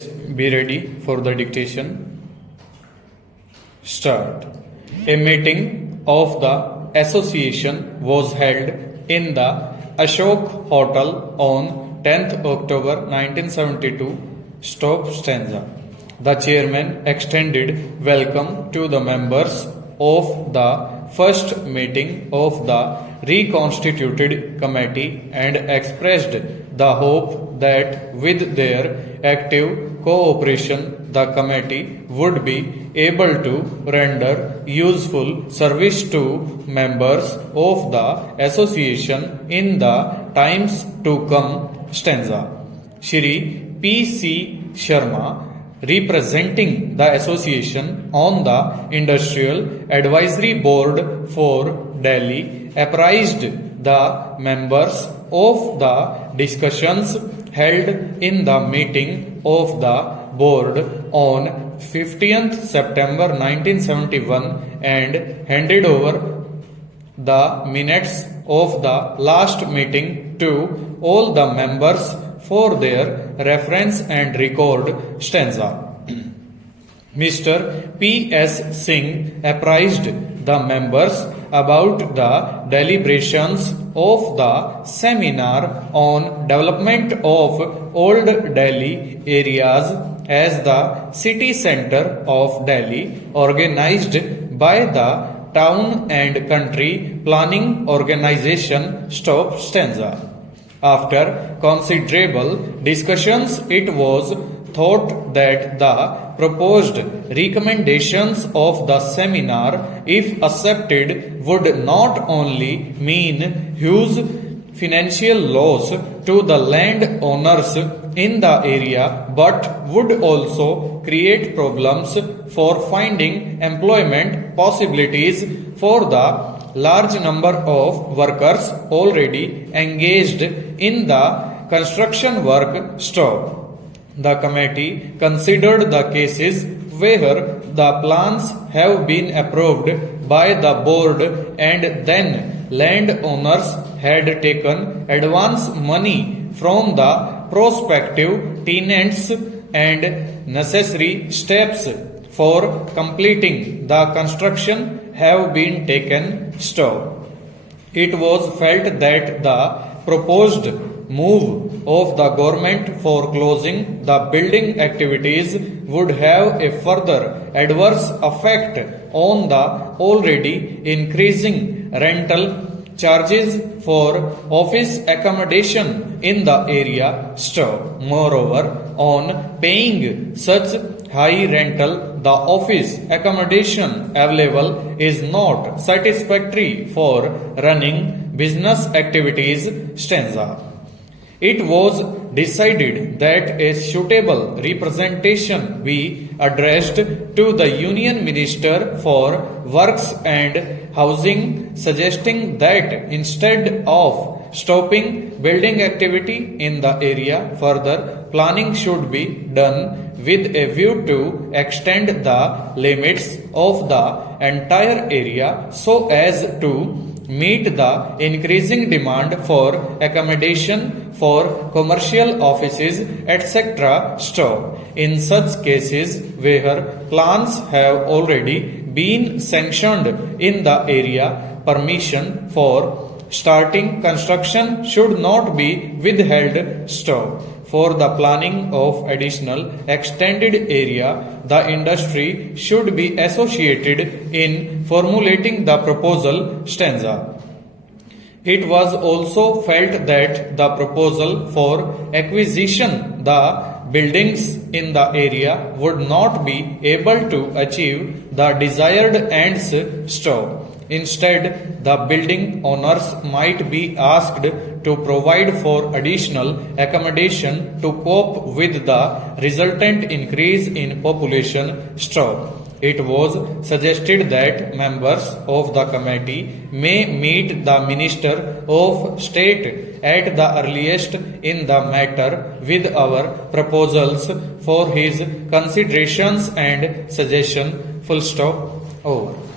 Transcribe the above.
Be ready for the dictation. Start. A meeting of the association was held in the Ashok Hotel on 10th October 1972. Stop stanza. The chairman extended welcome to the members of the first meeting of the reconstituted committee and expressed the hope that with their active cooperation the committee would be able to render useful service to members of the association in the times to come. Stanza. Shri P.C. Sharma, representing the association on the Industrial Advisory Board for Delhi, apprised the members of the discussions held in the meeting of the board on 15th September 1971 and handed over the minutes of the last meeting to all the members for their reference and record. Stanza. Mr. P.S. Singh apprised the members about the deliberations of the seminar on development of Old Delhi areas as the city center of Delhi, organized by the Town and Country Planning Organization. Stop stanza. After considerable discussions, it was thought that the proposed recommendations of the seminar, if accepted, would not only mean huge financial loss to the landowners in the area, but would also create problems for finding employment possibilities for the large number of workers already engaged in the construction work. Stop. The committee considered the cases where the plans have been approved by the board and then landowners had taken advance money from the prospective tenants and necessary steps for completing the construction have been taken. Stop. It was felt that the proposed move of the government for closing the building activities would have a further adverse effect on the already increasing rental charges for office accommodation in the area. Stop. Moreover, on paying such high rental, the office accommodation available is not satisfactory for running business activities. Stanza. It was decided that a suitable representation be addressed to the Union Minister for Works and Housing, suggesting that instead of stopping building activity in the area, further planning should be done with a view to extend the limits of the entire area so as to meet the increasing demand for accommodation for commercial offices, etc. Stop. In such cases where plans have already been sanctioned in the area, permission for starting construction should not be withheld. Stop. For the planning of additional extended area, the industry should be associated in formulating the proposal. Stanza. It was also felt that the proposal for acquisition the buildings in the area would not be able to achieve the desired ends. Stop. Instead, the building owners might be asked to provide for additional accommodation to cope with the resultant increase in population. Stop. It was suggested that members of the committee may meet the Minister of State at the earliest in the matter with our proposals for his considerations and suggestion. Full stop. Over.